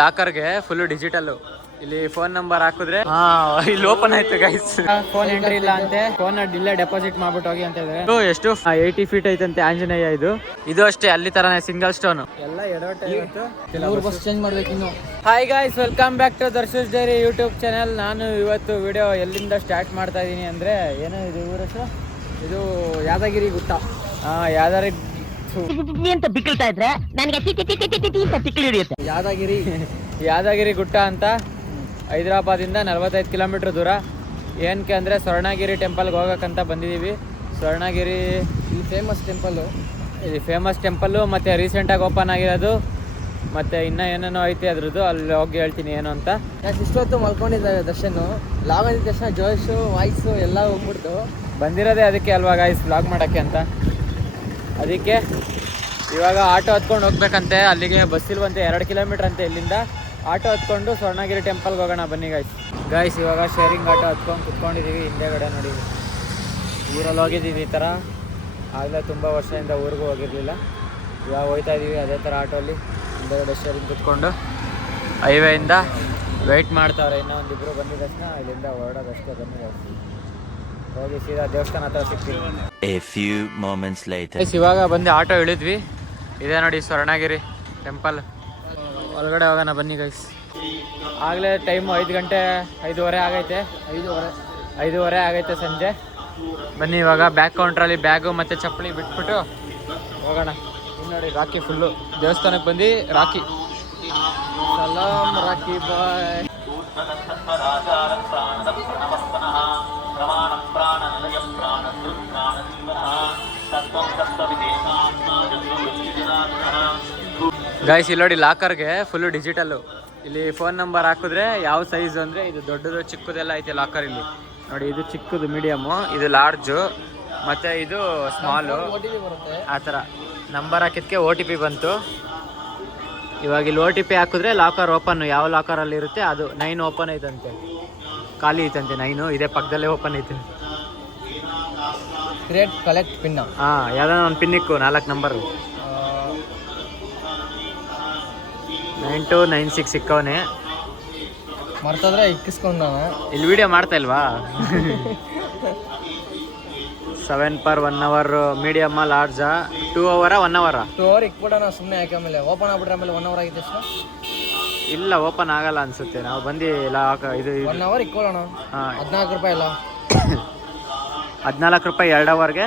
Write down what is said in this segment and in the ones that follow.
ಲಾಕರ್ಗೆ full digital. ಇಲ್ಲಿ phone number ಹಾಕಿದ್ರೆ ಇಲ್ಲಿ ಓಪನ್ ಆಯ್ತು ಗೈಸ್. ಫೋನ್ ಎಂಟ್ರಿ ಇಲ್ಲ ಅಂತೆ, ಫೋನ್ ಇಲ್ಲೇ ಡೆಪಾಸಿಟ್ ಮಾಡ್ಬಿಟ್ಟು ಹೋಗಿ ಅಂತ ಹೇಳಿದ್ರೆ. ಎಷ್ಟು 80 ಫೀಟ್ ಐತಂತೆ ಆಂಜನೇಯ. ಇದು ಅಷ್ಟೇ ಅಲ್ಲಿ ತರಾನೇ ಸಿಂಗಲ್ ಸ್ಟೋನ್ ಎಲ್ಲ ಬಸ್ ಚೇಂಜ್ ಮಾಡ್ಬೇಕು ಇನ್ನು. Hi guys, welcome back to ದರ್ಶಸ್ ಡೈರಿ ಯೂಟ್ಯೂಬ್ ಚಾನಲ್. ನಾನು ಇವತ್ತು ವಿಡಿಯೋ ಎಲ್ಲಿಂದ ಸ್ಟಾರ್ಟ್ ಮಾಡ್ತಾ ಇದ್ದೀನಿ ಅಂದ್ರೆ, ಏನೋ ಇದು ಊರ ಹೆಸರು, ಇದು ಯಾದಗಿರಿ ಗುಟ್ಟ. ಯಾದಗಿರಿ ಅಂತ ಬಿಕ್ಕಳ್ತಾ ಇದ್ರೆ ನನಗೆ ಯಾದಗಿರಿ ಗುಟ್ಟ ಅಂತ ಹೈದರಾಬಾದಿಂದ 45 ಕಿಲೋಮೀಟರ್ ದೂರ. ಏನಕ್ಕೆ ಅಂದರೆ ಸ್ವರ್ಣಗಿರಿ ಟೆಂಪಲ್ಗೆ ಹೋಗೋಕ್ಕಂತ ಬಂದಿದ್ದೀವಿ. ಸ್ವರ್ಣಗಿರಿ ಇಲ್ಲಿ ಫೇಮಸ್ ಟೆಂಪಲ್ಲು ಮತ್ತು ರೀಸೆಂಟಾಗಿ ಓಪನ್ ಆಗಿರೋದು, ಮತ್ತು ಇನ್ನೂ ಏನೇನೋ ಐತೆ ಅದ್ರದ್ದು. ಅಲ್ಲಿ ಹೋಗಿ ಹೇಳ್ತೀನಿ ಏನು ಅಂತ. ಇಷ್ಟೊತ್ತು ಮಲ್ಕೊಂಡಿದ್ದಾರೆ ದರ್ಶನ್. ಲಾಗ್ ಅಂದಿದ ತಕ್ಷಣ ಜೋಶು ವಾಯ್ಸು ಎಲ್ಲ ಹೋಗ್ಬಿಡ್ತು. ಬಂದಿರೋದೇ ಅದಕ್ಕೆ ಅಲ್ವಾ ಗಾಯ್ಸ್, ವ್ಲಾಗ್ ಮಾಡೋಕ್ಕೆ ಅಂತ. ಅದಕ್ಕೆ ಇವಾಗ ಆಟೋ ಹತ್ಕೊಂಡು ಹೋಗ್ಬೇಕಂತೆ. ಅಲ್ಲಿಗೆ ಬಸ್ ಇಲ್ವಂತೆ, 2 ಕಿಲೋಮೀಟ್ರ್ ಅಂತೆ ಇಲ್ಲಿಂದ. ಆಟೋ ಹತ್ಕೊಂಡು ಸ್ವರ್ಣಗಿರಿ ಟೆಂಪಲ್ಗೆ ಹೋಗೋಣ ಬನ್ನಿ ಗೈಸ್. ಇವಾಗ ಶೇರಿಂಗ್ ಆಟೋ ಹತ್ಕೊಂಡು ಕುತ್ಕೊಂಡಿದ್ದೀವಿ. ಹಿಂದೆಗಡೆ ನೋಡಿ ಊರಲ್ಲಿ ಹೋಗಿದ್ದೀವಿ ಈ ಥರ. ಆಗಲೇ ತುಂಬ ವರ್ಷದಿಂದ ಊರಿಗೂ ಹೋಗಿರಲಿಲ್ಲ. ಇವಾಗ ಹೋಗ್ತಾ ಇದ್ದೀವಿ ಅದೇ ಥರ ಆಟೋಲ್ಲಿ. ಹಿಂದೆಗಡೆ ಶೇರಿಂಗ್ ಕುತ್ಕೊಂಡು ಹೈವೇಯಿಂದ ವೆಯ್ಟ್ ಮಾಡ್ತಾವ್ರೆ. ಇನ್ನೂ ಒಂದಿಬ್ಬರು ಬಂದಿದ ತಕ್ಷಣ ಇಲ್ಲಿಂದ ಹೊರಡೋದಷ್ಟೇ. ಬನ್ನಿ ಹೋಗಿ ಸೀದಾ ದೇವಸ್ಥಾನ ಹತ್ರ ಸಿಗ್ತೀವಿ. ಇವಾಗ ಬಂದು ಆಟೋ ಇಳಿದ್ವಿ. ಇದೇ ನೋಡಿ ಸ್ವರ್ಣಗಿರಿ ಟೆಂಪಲ್. ಒಳಗಡೆ ಹೋಗೋಣ ಬನ್ನಿ ಗೈಸ್. ಆಗಲೇ ಟೈಮು 5 ಗಂಟೆ 5:15 ಆಗೈತೆ. 5:15 ಆಗೈತೆ ಸಂಜೆ. ಬನ್ನಿ ಇವಾಗ ಬ್ಯಾಗ್ ಕೌಂಟ್ರಲ್ಲಿ ಬ್ಯಾಗು ಮತ್ತು ಚಪ್ಪಲಿ ಬಿಟ್ಬಿಟ್ಟು ಹೋಗೋಣ. ಇನ್ನು ನೋಡಿ ರಾಕಿ ಫುಲ್ಲು. ದೇವಸ್ಥಾನಕ್ಕೆ ಬಂದು ರಾಕಿ ಸಲಾಮ್ ರಾಕಿ ಬಾಯ್. ಗೈಸ್ ಇಲ್ಲಿ ನೋಡಿ ಲಾಕರ್ಗೆ ಫುಲ್ಲು ಡಿಜಿಟಲ್ಲು. ಇಲ್ಲಿ ಫೋನ್ ನಂಬರ್ ಹಾಕಿದ್ರೆ ಯಾವ ಸೈಜು ಅಂದರೆ, ಇದು ದೊಡ್ಡದು ಚಿಕ್ಕದೆಲ್ಲ ಐತೆ ಲಾಕರ್. ಇಲ್ಲಿ ನೋಡಿ, ಇದು ಚಿಕ್ಕದು ಮೀಡಿಯಮ್ಮು, ಇದು ಲಾರ್ಜು, ಮತ್ತು ಇದು ಸ್ಮಾಲು. ಆ ಥರ ನಂಬರ್ ಹಾಕಿದ್ದಕ್ಕೆ OTP ಬಂತು. ಇವಾಗ ಇಲ್ಲಿ OTP ಹಾಕಿದ್ರೆ ಲಾಕರ್ ಓಪನ್ನು. ಯಾವ ಲಾಕರಲ್ಲಿ ಇರುತ್ತೆ ಅದು 9 ಓಪನ್ ಐತಂತೆ. ಖಾಲಿ ಐತಂತೆ 9. ಇದೇ ಪಕ್ಕದಲ್ಲೇ ಓಪನ್ ಐತೆ. Create collect pin. ಯಾವ್ದಾನ ಒಂದು ಪಿನ್ ಇಕ್ಕು, 4 ನಂಬರು. 9296 ಸಿಕ್ಕವನೇ. ಮರ್ತಂದ್ರೆ ಇಕ್ಕಿಸ್ಕೊಂಡ. ಇಲ್ಲಿ ವಿಡಿಯೋ ಮಾಡ್ತಾ ಇಲ್ವಾ? 7 per 1 hour ಮೀಡಿಯಮ್ಮ, ಲಾರ್ಜಾ 2 hour 1 hour 2 hour ಇಕ್ಬಿಡೋಣ ಸುಮ್ಮನೆ. ಯಾಕೆ ಆಮೇಲೆ ಓಪನ್ ಆಗ್ಬಿಟ್ರೆ ಆಮೇಲೆ 1 hour ಆಗಿದೆ ಅಷ್ಟು. ಇಲ್ಲ, ಓಪನ್ ಆಗಲ್ಲ ಅನ್ಸುತ್ತೆ. ನಾವು ಬಂದು ಇದು 1 hour ಇಕ್ಕೊಳ್ಳೋಣ. 14 ರೂಪಾಯಿ ಅಲ್ಲ? 14 ರೂಪಾಯಿ 2 ಅವರ್ಗೆ,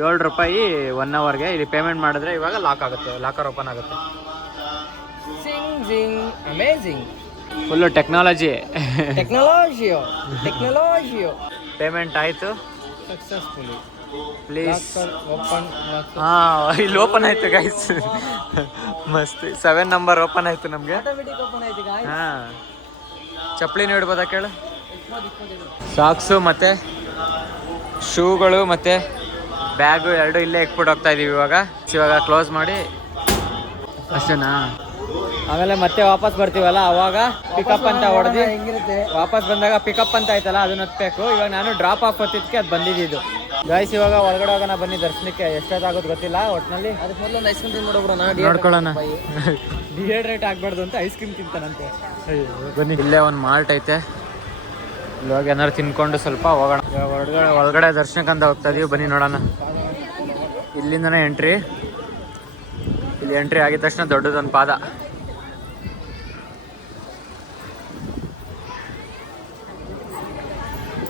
7 ರೂಪಾಯಿ 1 ಅವರ್ಗೆ. ಇಲ್ಲಿ ಪೇಮೆಂಟ್ ಮಾಡಿದ್ರೆ ಇವಾಗ ಲಾಕ್ ಆಗುತ್ತೆ, ಲಾಕರ್ ಓಪನ್ ಆಗುತ್ತೆ. ಅಮೇಜಿಂಗ್. Full technology. ಪೇಮೆಂಟ್ ಆಯಿತು ಸಕ್ಸಸ್ಫುಲಿ. Please open. ಇಲ್ಲಿ ಓಪನ್ ಆಯ್ತು ಗೈಸ್. ಮಸ್ತ್ 7 ನಂಬರ್ ಓಪನ್ ಆಯ್ತು ನಮಗೆ. ಚಪ್ಪಲಿ ನೋಡ್ಬೋದಾ ಕೇಳು. ಸಾಕ್ಸು ಮತ್ತು ಶೂಗಳು ಮತ್ತು ಬ್ಯಾಗು 2 ಇಲ್ಲೇ ಇಕ್ಬಿಟ್ಟು ಹೋಗ್ತಾ ಇದೀವಿ. ಇವಾಗ ಕ್ಲೋಸ್ ಮಾಡಿ ಅಷ್ಟೇನಾ. ಆಮೇಲೆ ಮತ್ತೆ ವಾಪಸ್ ಬರ್ತೀವಲ್ಲ, ಅವಾಗ ಪಿಕಪ್ ಅಂತ ಹೊಡೆದು ವಾಪಸ್ ಬಂದಾಗ ಪಿಕಪ್ ಅಂತ ಆಯ್ತಲ್ಲ, ಅದನ್ನ ಹತ್ಬೇಕು. ಇವಾಗ ನಾನು ಡ್ರಾಪ್ ಆಫ್ ಹೊತ್ತಿದ್ದಕ್ಕೆ ಅದು ಬಂದಿದ್ದು ಗೈಸ್. ಇವಾಗ ಹೊರಗಡೆ ಹೋಗೋಣ ಬನ್ನಿ ದರ್ಶನಕ್ಕೆ. ಎಷ್ಟೊತ್ತಾಗೋದು ಗೊತ್ತಿಲ್ಲ. ಒಟ್ಟಿನಲ್ಲಿ ಅದಕ್ಕೆ ಮೊದಲು ಒಂದು ಐಸ್ ಕ್ರೀಮ್ ತಿಂದ್ಬಿಡೋಣ, ನೋಡ್ಕೊಳ್ಳೋಣ. ಡಿಹೈಡ್ರೇಟ್ ಆಗಬಾರ್ದು ಅಂತ ಐಸ್ ಕ್ರೀಮ್ ತಿಂತಾನಂತೆ. ಬನ್ನಿ, ಇಲ್ಲೇ ಒಂದು ಮಾಲ್ಟ್ ಐತೆ. ಇವಾಗ ಏನಾದ್ರು ತಿನ್ಕೊಂಡು ಸ್ವಲ್ಪ ಹೋಗೋಣ. ಒಳಗಡೆ ದರ್ಶನಕ್ಕಂತ ಹೋಗ್ತಾ ಇದೀವಿ. ಬನ್ನಿ ನೋಡೋಣ. ಇಲ್ಲಿಂದನೇ ಎಂಟ್ರಿ. ಇಲ್ಲಿ ಎಂಟ್ರಿ ಆಗಿದ ತಕ್ಷಣ ದೊಡ್ಡದೊಂದು ಪಾದ.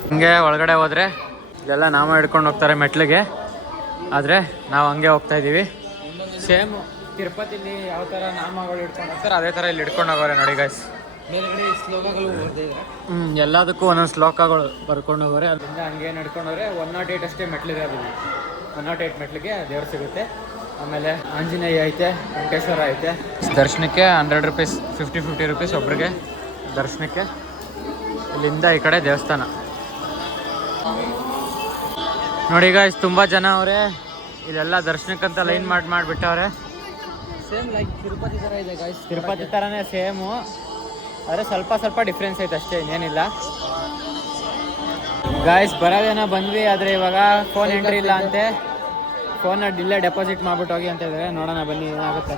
ಹಂಗೆ ಒಳಗಡೆ ಹೋದರೆ ಇಲ್ಲೆಲ್ಲ ನಾಮ ಹಿಡ್ಕೊಂಡು ಹೋಗ್ತಾರೆ ಮೆಟ್ಲಿಗೆ. ಆದರೆ ನಾವು ಹಂಗೆ ಹೋಗ್ತಾ ಇದ್ದೀವಿ. ಸೇಮ್ ತಿರುಪತಿಲಿ ಯಾವ ಥರ ನಾಮಗಳು ಹಿಡ್ಕೊಂಡು ಹೋಗ್ತಾರೆ ಅದೇ ಥರ ಇಲ್ಲಿ ಹಿಡ್ಕೊಂಡು ಹೋಗೋರೆ ನೋಡಿ ಗೈಸ್. ಮೇಲ್ಗಡೆ ಶ್ಲೋಕಗಳು ಎಲ್ಲದಕ್ಕೂ ಒಂದೊಂದು ಶ್ಲೋಕಗಳು ಬರ್ಕೊಂಡು ಹೋಗೋರೆ. ಅದರಿಂದ ಹಂಗೆ ನಡ್ಕೊಂಡವ್ರೆ. 108 ಅಷ್ಟೇ ಮೆಟ್ಲಿದೆ. ಅದು 108 ಮೆಟ್ಲಿಗೆ ದೇವ್ರು ಸಿಗುತ್ತೆ. ಆಮೇಲೆ ಆಂಜನೇಯ ಐತೆ, ವೆಂಕಟೇಶ್ವರ ಐತೆ. ದರ್ಶನಕ್ಕೆ 100 ರೂಪೀಸ್, 50 ರೂಪೀಸ್ ಒಬ್ರಿಗೆ ದರ್ಶನಕ್ಕೆ. ಇಲ್ಲಿಂದ ಈ ಕಡೆ ದೇವಸ್ಥಾನ ನೋಡಿ ಗೈಸ್. ತುಂಬ ಜನ ಅವರೇ ಇಲ್ಲೆಲ್ಲ ದರ್ಶನಕ್ಕಂತ ಲೈನ್ ಮಾಡಿಬಿಟ್ಟವ್ರೆ. ಸೇಮ್ ಲೈಕ್ ತಿರುಪತಿ ಥರ ಇದೆ ಗೈಸ್. ತಿರುಪತಿ ಥರನೇ ಸೇಮು, ಆದರೆ ಸ್ವಲ್ಪ ಡಿಫ್ರೆನ್ಸ್ ಐತೆ ಅಷ್ಟೇ, ಇನ್ನೇನಿಲ್ಲ ಗಾಯ್ಸ್. ಬರೋದೇನೋ ಬಂದ್ವಿ, ಆದರೆ ಇವಾಗ ಫೋನ್ ಎಂಟ್ರಿ ಇಲ್ಲ ಅಂತೆ. ಫೋನ್ ಇಲ್ಲೇ ಡೆಪಾಸಿಟ್ ಮಾಡ್ಬಿಟ್ಟು ಹೋಗಿ ಅಂತ ಇದ್ದಾರೆ. ನೋಡೋಣ ಬನ್ನಿ ಏನಾಗುತ್ತೆ.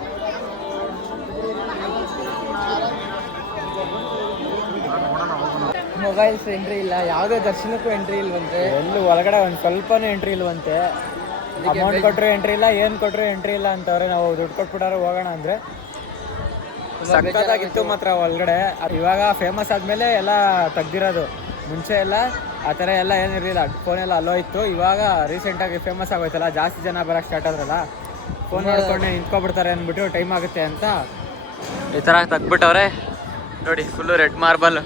ಮೊಬೈಲ್ಸ್ ಎಂಟ್ರಿ ಇಲ್ಲ, ಯಾವುದೇ ದರ್ಶನಕ್ಕೂ ಎಂಟ್ರಿ ಇಲ್ವಂತೆ. ಎಲ್ಲೂ ಒಳಗಡೆ ಒಂದು ಸ್ವಲ್ಪನೂ ಎಂಟ್ರಿ ಇಲ್ವಂತೆ. ಅಮೌಂಟ್ ಕೊಟ್ಟರು ಎಂಟ್ರಿ ಇಲ್ಲ, ಏನು ಕೊಟ್ಟರು ಎಂಟ್ರಿ ಇಲ್ಲ ಅಂತವ್ರೆ. ನಾವು ದುಡ್ಡು ಕೊಟ್ಬಿಟ್ಟಾರೆ ಹೋಗೋಣ ಅಂದರೆ ಸಕ್ಕತ್ತಾಗಿತ್ತು ಮಾತ್ರ ಒಳಗಡೆ. ಇವಾಗ ಫೇಮಸ್ ಆದಮೇಲೆ ಎಲ್ಲ ತೆಗ್ದಿರೋದು. ಮುಂಚೆ ಎಲ್ಲ ಆ ಥರ ಎಲ್ಲ ಏನಿರಲಿಲ್ಲ, ಫೋನೆಲ್ಲ ಅಲ್ಲೋ ಇತ್ತು. ಇವಾಗ ರೀಸೆಂಟಾಗಿ ಫೇಮಸ್ ಆಗೋಯ್ತಲ್ಲ, ಜಾಸ್ತಿ ಜನ ಬರೋಕ್ಕೆ ಸ್ಟಾರ್ಟ್ ಆದ್ರಲ್ಲ, ಫೋನ್ ನೋಡ್ಕೊಂಡೆ ನಿಂತ್ಕೊಬಿಡ್ತಾರೆ ಅಂದ್ಬಿಟ್ಟು ಟೈಮ್ ಆಗುತ್ತೆ ಅಂತ ಈ ಥರ ತೆಗ್ಬಿಟ್ಟವ್ರೆ. ನೋಡಿ full red marble.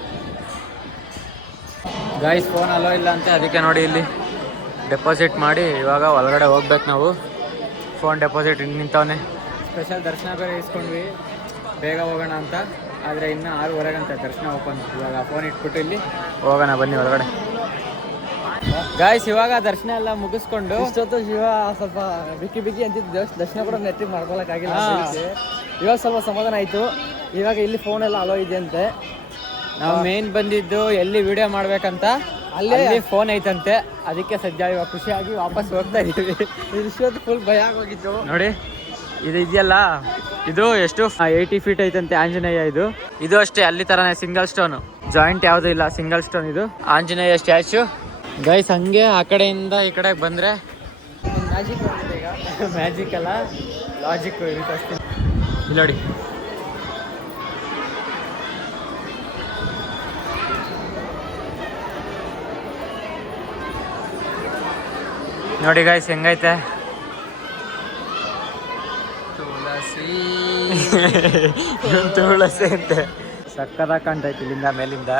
Guys phone ಅಲ್ಲೋ ಇಲ್ಲ ಅಂತ, ಅದಕ್ಕೆ ನೋಡಿ ಇಲ್ಲಿ ಡೆಪಾಸಿಟ್ ಮಾಡಿ ಇವಾಗ ಒಳಗಡೆ ಹೋಗ್ಬೇಕು ನಾವು. Phone deposit ನಿಂತವನೆ. ಸ್ಪೆಷಲ್ ದರ್ಶನ ಬೇರೆ ಇಸ್ಕೊಂಡ್ವಿ ಬೇಗ ಹೋಗೋಣ ಅಂತ, ಆದರೆ ಇನ್ನೂ 6:30 ಗಂಟೆ ದರ್ಶನ ಓಪನ್. ಇವಾಗ ಫೋನ್ ಇಟ್ಬಿಟ್ಟು ಇಲ್ಲಿ ಹೋಗೋಣ ಬನ್ನಿ ಒಳಗಡೆ. ಗಾಯ್ಸ್ ಇವಾಗ ದರ್ಶನ ಎಲ್ಲ ಮುಗಿಸ್ಕೊಂಡು ಇಷ್ಟೊತ್ತು ಶಿವ ಸ್ವಲ್ಪ ಬಿಕ್ಕಿ ಬಿಕ್ಕಿ ಅಂತಿದ್ದು ದರ್ಶನ ಕೂಡ ನೆಟ್ಟಿಗೆ ಮಾಡ್ಕೊಳಕ್ಕಾಗಿಲ್ಲ. ಇವಾಗ ಸ್ವಲ್ಪ ಸಮಾಧಾನ ಆಯಿತು. ಇವಾಗ ಇಲ್ಲಿ ಫೋನ್ ಎಲ್ಲ ಅಲೋ ಇದೆ ಅಂತೆ. ನಾವು ಮೇನ್ ಬಂದಿದ್ದು ಎಲ್ಲಿ ವಿಡಿಯೋ ಮಾಡ್ಬೇಕಂತ, ಅಲ್ಲೇ ಫೋನ್ ಐತಂತೆ. ಅದಕ್ಕೆ ಸದ್ಯ ಇವಾಗ ಖುಷಿಯಾಗಿ ವಾಪಸ್ ಹೋಗ್ತಾ ಇದೀವಿ. ಇಷ್ಟೊತ್ತು ಫುಲ್ ಭಯ ಆಗೋಗಿತ್ತು. ನೋಡಿ ಇದು ಇದೆಯಲ್ಲ, ಇದು ಎಷ್ಟು 80 ಫೀಟ್ ಐತಂತೆ ಆಂಜನೇಯ. ಇದು ಅಷ್ಟೇ ಅಲ್ಲಿ ತರನೇ ಸಿಂಗಲ್ ಸ್ಟೋನ್, ಜಾಯಿಂಟ್ ಯಾವುದು ಇಲ್ಲ, ಸಿಂಗಲ್ ಸ್ಟೋನ್ ಇದು ಆಂಜನೇಯ ಸ್ಟ್ಯಾಚು. ಗೈಸ್ ಹಂಗೆ ಆ ಕಡೆಯಿಂದ ಈ ಕಡೆಗೆ ಬಂದರೆ ಮ್ಯಾಜಿಕ್ ಈಗ ಮ್ಯಾಜಿಕ್ ಅಲ್ಲ, ಲಾಜಿಕ್ ಇರುತ್ತೆ ಅಷ್ಟೇ. ಇಲ್ಲಿ ನೋಡಿ ನೋಡಿ ಗೈಸ್ ಹೆಂಗೈತೆ. ತುಳಸಿ ಅಂತೆ, ಸಕ್ಕತ್ತಾಗಿ ಕಾಣ್ತೈತಿ ಇಲ್ಲಿಂದ ಮೇಲಿಂದ.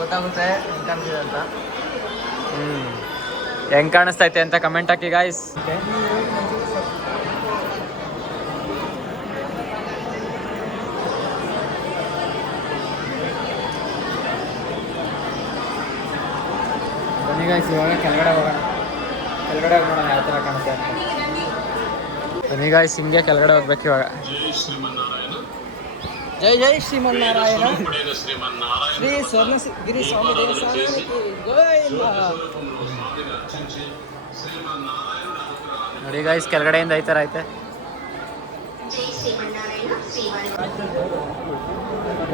ಗೊತ್ತಾಗುತ್ತೆ ಅಂತ. ಹೆಂಗ್ ಕಾಣಿಸ್ತೈತೆ ಅಂತ ಕಮೆಂಟ್ ಹಾಕಿ ಗಾಯ್ಸ್. ಬನ್ನಿ ಗಾಯ್ಸ್ ಇವಾಗ ಕೆಳಗಡೆ ಹೋಗೋಣ. ಕೆಳಗಡೆ ಹೋಗಿ ನೋಡೋಣ ಯಾವ ಥರ ಕಾಣುತ್ತೆ ಅಂತ. ಬನ್ನಿ ಗಾಯ್ಸ್ ಹಿಂಗೆ ಕೆಳಗಡೆ ಹೋಗ್ಬೇಕು ಇವಾಗ. ಜೈ ಜೈ ಶ್ರೀಮನ್ನಾರಾಯಣ ಶ್ರೀ ಸ್ವರ್ಣಗಿರಿ ಸ್ವಾಮಿ ದೇವಸ್ಥಾನಕ್ಕೆ ಗೋವಿಂದ. ನೋಡಿ ಗಾಯ್ಸ್ ಕೆಳಗಡೆಯಿಂದ ಈ ಥರ ಐತೆ.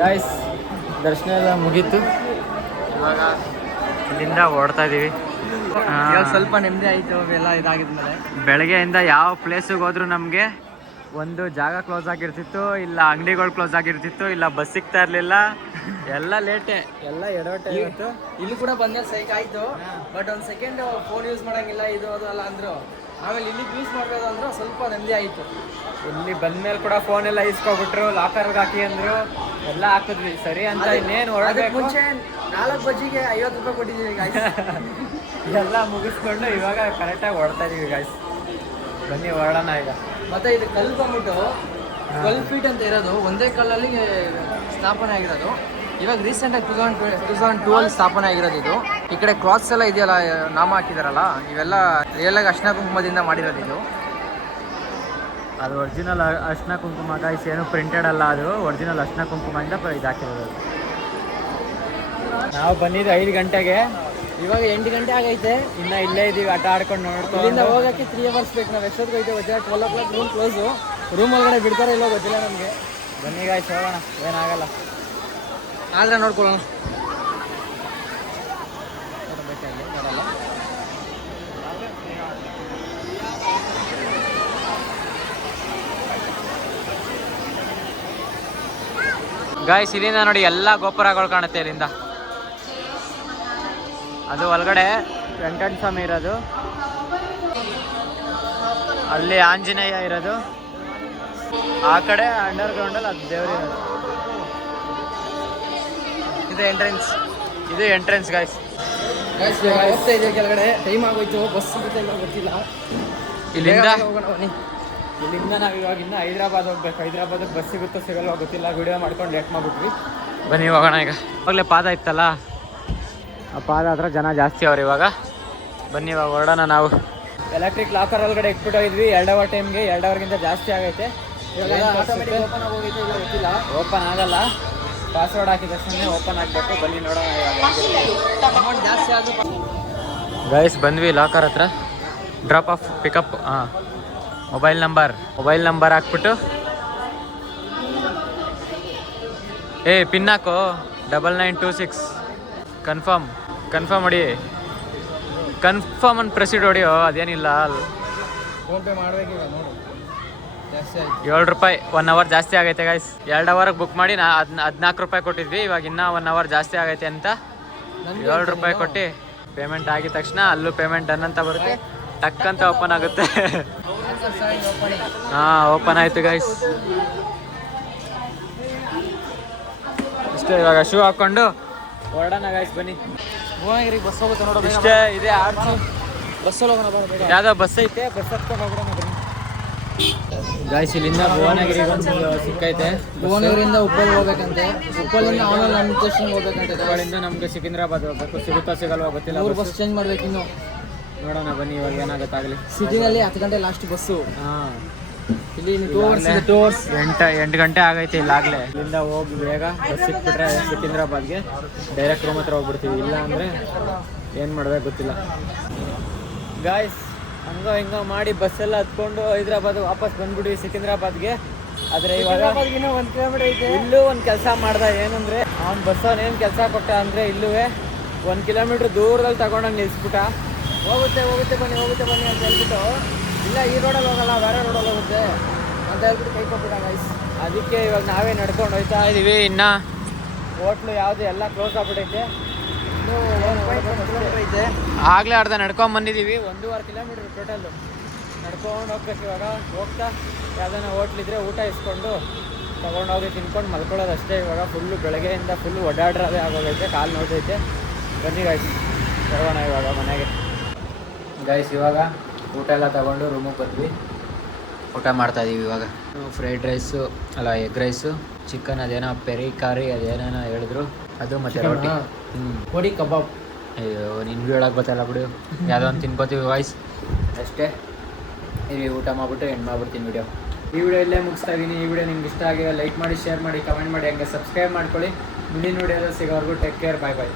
ಗಾಯ್ಸ್ ದರ್ಶನ ಎಲ್ಲ ಮುಗೀತು. ಇವಾಗ ಇಲ್ಲಿಂದ ಓಡ್ತಾ ಇದೀವಿ. ಸ್ವಲ್ಪ ನೆಮ್ಮದಿ ಆಯಿತು ಎಲ್ಲ ಇದಾಗಿದ್ಮೇಲೆ. ಬೆಳಗ್ಗೆಯಿಂದ ಯಾವ ಪ್ಲೇಸಿಗೆ ಹೋದ್ರು ನಮಗೆ ಒಂದು ಜಾಗ ಕ್ಲೋಸ್ ಆಗಿರ್ತಿತ್ತು, ಇಲ್ಲ ಅಂಗಡಿಗಳು ಕ್ಲೋಸ್ ಆಗಿರ್ತಿತ್ತು, ಇಲ್ಲ ಬಸ್ ಸಿಗ್ತಾ ಇರಲಿಲ್ಲ, ಎಲ್ಲ ಲೇಟೆ, ಎಲ್ಲ ಎಡವಟ್ಟೆ ಇವತ್ತು. ಇಲ್ಲಿ ಕೂಡ ಬಂದ್ಮೇಲೆ ಸೈಕ್ ಆಯಿತು. ಬಟ್ ಒಂದು ಸೆಕೆಂಡ್ ಫೋನ್ ಯೂಸ್ ಮಾಡೋಂಗಿಲ್ಲ ಇದು ಅದು ಅಲ್ಲ ಅಂದರು. ಆಮೇಲೆ ಇಲ್ಲಿ ಯೂಸ್ ಮಾಡಬೇಕು ಅಂದರು, ಸ್ವಲ್ಪ ನೆಮ್ಮದಿ ಆಯಿತು. ಇಲ್ಲಿ ಬಂದ್ಮೇಲೆ ಕೂಡ ಫೋನ್ ಎಲ್ಲ ಇಸ್ಕೊಬಿಟ್ರು, ಲಾಕರ್ಗೆ ಹಾಕಿ ಅಂದರು, ಎಲ್ಲ ಹಾಕಿದ್ವಿ ಸರಿ ಅಂತ. ಇನ್ನೇನು ಹೊರಡಬೇಕು ಮುಂಚೆ 4 ಬಜ್ಜಿಗೆ 50 ರೂಪಾಯಿ ಕೊಟ್ಟಿದ್ದೀವಿ ಗಾಯ್ಸ್. ಎಲ್ಲ ಮುಗಿಸ್ಕೊಂಡು ಇವಾಗ ಕರೆಕ್ಟಾಗಿ ಹೊಡ್ತಾ ಇದೀವಿ ಗಾಯ್ಸ್. ಬನ್ನಿ ಹೊರಡೋಣ ಈಗ. ಮತ್ತೆ ಇದು ಕಲ್ಲು ಬಂದ್ಬಿಟ್ಟು 12 ಫೀಟ್ ಅಂತ ಇರೋದು, ಒಂದೇ ಕಲ್ಲಲ್ಲಿ ಸ್ಥಾಪನೆ ಆಗಿರೋದು. ಇವಾಗ ರೀಸೆಂಟಾಗಿ 2012 ಸ್ಥಾಪನೆ ಆಗಿರೋದು ಇದು. ಈ ಕಡೆ ಕ್ಲಾತ್ಸ್ ಎಲ್ಲ ಇದೆಯಲ್ಲ, ನಾಮ ಹಾಕಿದಾರಲ್ಲ, ಇವೆಲ್ಲ ರಿಯಲಾಗಿ ಅರ್ಶಿನ ಕುಂಕುಮದಿಂದ ಮಾಡಿರೋದು ಇದು. ಅದು ಒರಿಜಿನಲ್ ಅರ್ಶಿನ ಕುಂಕುಮ ಗಾಯ್ಸ್, ಏನು ಪ್ರಿಂಟೆಡ್ ಅಲ್ಲ, ಅದು ಒರಿಜಿನಲ್ ಅರ್ಶಿನ ಕುಂಕುಮದಿಂದ ಇದು ಹಾಕಿರೋದು. ನಾವು ಬಂದಿದ್ದು 5 ಗಂಟೆಗೆ, ಇವಾಗ 8 ಗಂಟೆ ಆಗೈತೆ. ಇನ್ನು ಇಲ್ಲೇ ಇದ್ದೀವಿ ಆಟ ಆಡ್ಕೊಂಡು ನೋಡ್ಕೊಂಡು. ಇಲ್ಲಿಂದ ಹೋಗೋಕ್ಕೆ 3 ಅವರ್ಸ್ ಬೇಕು. ನಾವು ಎಷ್ಟೊತ್ತಿಗೆ ಹೋಯ್ತು ಗೊತ್ತಿಲ್ಲ. 12 o'clock ರೂಮ್ ಕ್ಲೋಸು. ರೂಮ್ ಒಳಗಡೆ ಬಿಡ್ತಾರೋ ಇಲ್ಲೋ ಗೊತ್ತಿಲ್ಲ ನಮಗೆ. ಬನ್ನಿ ಗಾಯ್ಸ್ ಹೋಗೋಣ, ಏನಾಗಲ್ಲ, ಆದರೆ ನೋಡ್ಕೊಳ್ಳೋಣ. ಗಾಯ್ಸ್ ಇಲ್ಲಿಂದ ನೋಡಿ ಎಲ್ಲ ಗೋಪುರಗಳು ಕಾಣುತ್ತೆ ಇಲ್ಲಿಂದ. ಅದು ಒಳಗಡೆ ವೆಂಕಟ ಸ್ವಾಮಿ ಇರೋದು, ಅಲ್ಲಿ ಆಂಜನೇಯ ಇರೋದು, ಆ ಕಡೆ ಅಂಡರ್ ಗ್ರೌಂಡಲ್ಲಿ ಅದು ದೇವ್ರು ಇರೋದು. ಇದು ಎಂಟ್ರೆನ್ಸ್. ಇದು ಎಂಟ್ರೆನ್ಸ್ ಗಾಯ್ಸ್. ಹೋಗ್ತಾ ಇದೆ ಕೆಳಗಡೆ. ಟೈಮ್ ಆಗೋಯ್ತು, ಬಸ್ ಸಿಗುತ್ತೆ ಇಲ್ಲ ಗೊತ್ತಿಲ್ಲ. ಇಲ್ಲಿಂದ ಹೋಗೋಣ ಬನ್ನಿ. ಇಲ್ಲಿಂದ ನಾವು ಇವಾಗ ಇನ್ನು ಹೈದ್ರಾಬಾದ್ ಹೋಗ್ಬೇಕು. ಹೈದ್ರಾಬಾದಿಗೆ ಬಸ್ ಸಿಗುತ್ತೋ ಸಿಗಲ್ವೋ ಗೊತ್ತಿಲ್ಲ, ವಿಡಿಯೋ ಮಾಡ್ಕೊಂಡು ಲೇಟ್ ಮಾಡಿಬಿಟ್ವಿ. ಬನ್ನಿ ಹೋಗೋಣ ಈಗ. ಇವಾಗಲೇ ಪಾದ ಇತ್ತಲ್ಲ, ಆ ಪಾದ ಹತ್ರ ಜನ ಜಾಸ್ತಿ ಅವ್ರು ಇವಾಗ. ಬನ್ನಿ ಇವಾಗ ಹೊರಡೋಣ ನಾವು. ಎಲೆಕ್ಟ್ರಿಕ್ ಲಾಕರ್ ಒಳಗಡೆ ಇಟ್ಬಿಟ್ಟು ಹೋಗಿದ್ವಿ 2 ಅವರ್ ಟೈಮ್ಗೆ. 2 ಅವರ್ಗಿಂತ ಜಾಸ್ತಿ ಆಗೈತೆ. ಗೊತ್ತಿಲ್ಲ, ಓಪನ್ ಆಗಲ್ಲ. ಪಾಸ್ವರ್ಡ್ ಹಾಕಿದ ತಕ್ಷಣ ಓಪನ್ ಆಗಬೇಕು. ಬನ್ನಿ ನೋಡೋಣ ಅಮೌಂಟ್ ಜಾಸ್ತಿ ಆದರೂ. ಗೈಸ್ ಬಂದ್ವಿ ಲಾಕರ್ ಹತ್ರ. Drop of pickup. ಹಾಂ, ಮೊಬೈಲ್ ನಂಬರ್ ಹಾಕ್ಬಿಟ್ಟು ಪಿನ್ ಹಾಕು 9926. ಕನ್ಫರ್ಮ್ ಹೊಡಿ, ಕನ್ಫರ್ಮ್ ಅಂತ ಪ್ರೆಸಿಡ್ ಹೊಡಿಯೋ, ಅದೇನಿಲ್ಲ. ಫೋನ್ಪೇ ಮಾಡ್ಬೇಕೀಗ ನೋಡು, ಜಾಸ್ತಿ ಆಯ್ತು. 7 ರೂಪಾಯಿ 1 ಅವರ್ ಜಾಸ್ತಿ ಆಗೈತೆ ಗೈಸ್. 2 ಅವರ್ಗೆ ಬುಕ್ ಮಾಡಿ 14 ರೂಪಾಯಿ ಕೊಟ್ಟಿದ್ವಿ. ಇವಾಗ ಇನ್ನೂ 1 ಅವರ್ ಜಾಸ್ತಿ ಆಗೈತೆ ಅಂತ 7 ರೂಪಾಯಿ ಕೊಟ್ಟು ಪೇಮೆಂಟ್ ಆಗಿದ ತಕ್ಷಣ ಅಲ್ಲೂ ಪೇಮೆಂಟ್ ಡನ್ ಅಂತ ಬರುತ್ತೆ, ಟಕ್ ಅಂತ ಓಪನ್ ಆಗುತ್ತೆ. ಹಾಂ, ಓಪನ್ ಆಯ್ತು ಗೈಸ್. ಇಷ್ಟೇ, ಇವಾಗ ಶೂ ಹಾಕೊಂಡು ಹೊರಡೋಣ ಗೈಸ್, ಬನ್ನಿ. ಭುವನಗಿರಿಗೆ ಬಸ್ ಹೋಗುತ್ತೆ ನೋಡೋದು. ಇಷ್ಟೇ ಇದೆ ಆರ್ಚು. ಬಸ್ಸಲ್ಲಿ ಹೋಗೋಣ ಬಾ ಬೇಗ. ಯಾವುದೋ ಬಸ್ ಐತೆ, ಬಸ್ ಹತ್ಕೊಂಡು ಹೋಗೋಣ ಬನ್ನಿ ಗಾಯ್ಸ್. ಇಲ್ಲಿಂದ ಭುವನಗಿರಿಗೆ ಒಂದು ಸಿಕ್ಕೈತೆ. ಭುವನಗಿರಿಯಿಂದ ಉಪ್ಪಲ್ ಹೋಗ್ಬೇಕಂತೆ, ಉಪ್ಪಲಿಂದ ಆಮೇಲೆ ನಮ್ಮ ಸ್ಟೇಷನ್ಗೆ ಹೋಗ್ಬೇಕಂತೆ. ಅಲ್ಲಿಂದ ನಮ್ಗೆ ಸಿಕಿಂದ್ರಾಬಾದ್ ಹೋಗ್ಬೇಕು, ಸಿಗುತ್ತಾ ಸಿಗಲ್ವಾ ಗೊತ್ತಿಲ್ಲ. 3 ಬಸ್ ಚೇಂಜ್ ಮಾಡ್ಬೇಕು ಇನ್ನು, ನೋಡೋಣ ಬನ್ನಿ ಇವಾಗ ಏನಾಗುತ್ತಾಗಲಿ. ಸಿಟಿನಲ್ಲಿ 10 ಗಂಟೆ ಲಾಸ್ಟ್ ಬಸ್ಸು. ಹಾಂ, ಇಲ್ಲಿ 2 ಅವರ್ಸ್ 8 ಗಂಟೆ ಆಗೈತೆ ಇಲ್ಲಾಗಲೇ. ಇಲ್ಲಿಂದ ಹೋಗಿ ಬೇಗ ಬಸ್ ಸಿಕ್ಬಿಟ್ರೆ ಸಿಕಿಂದ್ರಾಬಾದ್ಗೆ ಡೈರೆಕ್ಟ್ ರೂಮ್ ಹತ್ರ ಹೋಗ್ಬಿಡ್ತೀವಿ. ಇಲ್ಲ ಅಂದರೆ ಏನು ಮಾಡ್ಬೇಕು ಗೊತ್ತಿಲ್ಲ ಗಾಯ್ಸ್. ಹಂಗೋ ಹಿಂಗೋ ಮಾಡಿ ಬಸ್ಸೆಲ್ಲ ಹತ್ಕೊಂಡು ಹೈದ್ರಾಬಾದ್ ವಾಪಸ್ ಬಂದ್ಬಿಡ್ವಿ ಸಿಕಿಂದ್ರಾಬಾದ್ಗೆ. ಆದರೆ ಇವಾಗ 1 ಕಿಲೋಮೀಟರ್ ಐತೆ. ಇಲ್ಲೂ ಒಂದು ಕೆಲಸ ಮಾಡ್ದ, ಏನಂದರೆ ಅವ್ನು ಬಸ್ಸವ್ನು ಏನು ಕೆಲಸ ಕೊಟ್ಟ ಅಂದರೆ ಇಲ್ಲೂ 1 ಕಿಲೋಮೀಟ್ರ್ ದೂರದಲ್ಲಿ ತಗೊಂಡಂಗೆ ನಿಲ್ಲಿಸ್ಬಿಟ್ಟ. ಹೋಗುತ್ತೆ ಬನ್ನಿ ಅಂತ ಹೇಳ್ಬಿಟ್ಟು, ಇಲ್ಲ ಈ ರೋಡಲ್ಲಿ ಹೋಗಲ್ಲ ಬೇರೆ ರೋಡಲ್ಲಿ ಹೋಗುತ್ತೆ ಅಂತ ಹೇಳ್ಬಿಟ್ಟು ಕೈ ಕೊಟ್ಬಿಟ್ಟ ಗೈಸ್. ಅದಕ್ಕೆ ಇವಾಗ ನಾವೇ ನಡ್ಕೊಂಡು ಹೋಗ್ತಾ ಇದ್ದೀವಿ. ಇನ್ನು ಹೋಟ್ಲು ಯಾವುದು ಎಲ್ಲ ಕ್ಲೋಸ್ ಆಗ್ಬಿಟ್ಟೈತೆ. ಇನ್ನೂ 1 ಕಿಲೋಮೀಟರ್ ಐತೆ. ಆಗಲೇ ಅರ್ಧ ನಡ್ಕೊಂಡು ಬಂದಿದ್ದೀವಿ. 1.5 ಕಿಲೋಮೀಟ್ರ್ ಟೋಟಲ್ಲು ನಡ್ಕೊಂಡು ಹೋಗ್ಬೇಕು. ಇವಾಗ ಹೋಗ್ತಾ ಯಾವ್ದಾನ ಹೋಟ್ಲಿದ್ರೆ ಊಟ ಇಸ್ಕೊಂಡು ತೊಗೊಂಡೋಗಿ ತಿನ್ಕೊಂಡು ಮಲ್ಕೊಳ್ಳೋದು ಅಷ್ಟೇ. ಇವಾಗ ಫುಲ್ಲು ಬೆಳಗ್ಗೆಯಿಂದ ಫುಲ್ಲು ಓಡಾಡ್ರದೇ ಆಗೋಗೈತೆ, ಕಾಲು ನೋಡ್ತೈತೆ. ಬನ್ನಿ ಗಾಯ್ಸ್, ಹೋಗೋಣ ಇವಾಗ ಮನೆಗೆ. ಗೈಸ್ ಇವಾಗ ಊಟ ಎಲ್ಲ ತಗೊಂಡು ರೂಮಿಗೆ ಬಂದ್ವಿ. ಊಟ ಮಾಡ್ತಾಯಿದ್ದೀವಿ ಇವಾಗ. ಫ್ರೈಡ್ ರೈಸು ಅಲ್ಲ, ಎಗ್ ರೈಸು, ಚಿಕನ್ ಅದೇನೋ ಪೆರಿ ಕಾರಿ ಅದೇನೇನೋ ಹೇಳಿದ್ರು, ಅದು ಮತ್ತು ರೋಟಿ. ಹೊಡಿ ಕಬಾಬ್. ಅಯ್ಯೋ, ನಿನ್ಗೂ ಹೇಳಕ್ಕೆ ಗೊತ್ತಲ್ಲ ಬಿಡು. ಯಾವುದೋ ಒಂದು ತಿನ್ಕೋತೀವಿ ವಾಯ್ಸ್ ಅಷ್ಟೇ. ಇಲ್ಲಿ ಊಟ ಮಾಡಿಬಿಟ್ಟು ಎಂಡ್ ಮಾಡ್ಬಿಡ್ತೀನಿ ವಿಡಿಯೋ. ಈ ವಿಡಿಯೋ ಇಲ್ಲೇ ಮುಗಿಸ್ತಾ ಇದ್ದೀನಿ. ಈ ವಿಡಿಯೋ ನಿಮ್ಗೆ ಇಷ್ಟ ಆಗಿದೆ ಲೈಕ್ ಮಾಡಿ, ಶೇರ್ ಮಾಡಿ, ಕಮೆಂಟ್ ಮಾಡಿ, ಹಂಗೆ ಸಬ್ಸ್ಕ್ರೈಬ್ ಮಾಡ್ಕೊಳ್ಳಿ. ಮುಂದಿನ ವಿಡಿಯೋದಲ್ಲಿ ಸಿಗೋವರೆಗೂ ಟೇಕ್ ಕೇರ್, ಬಾಯ್ ಬಾಯ್.